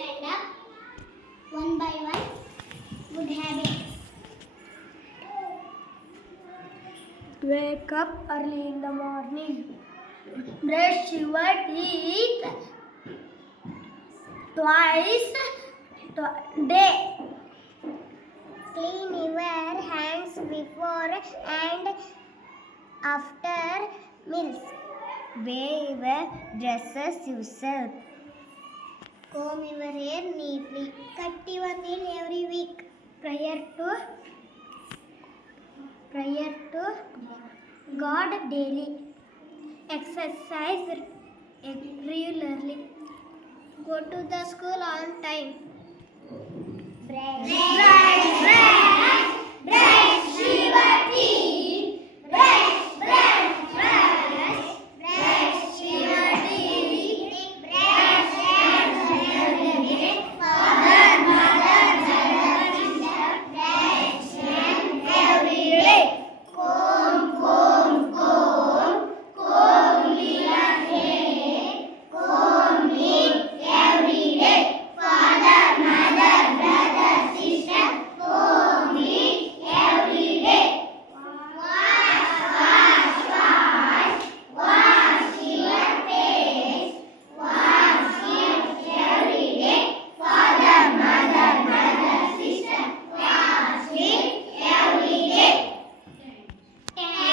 stand up one by one. Good habit. Wake up early in the morning. Brush your teeth twice day. Clean your hands before and after meals. Wear your dresses yourself. Comb your hair neatly. Cut your nail every week. Prior to God daily. Exercise regularly. Go to the school on time. Brush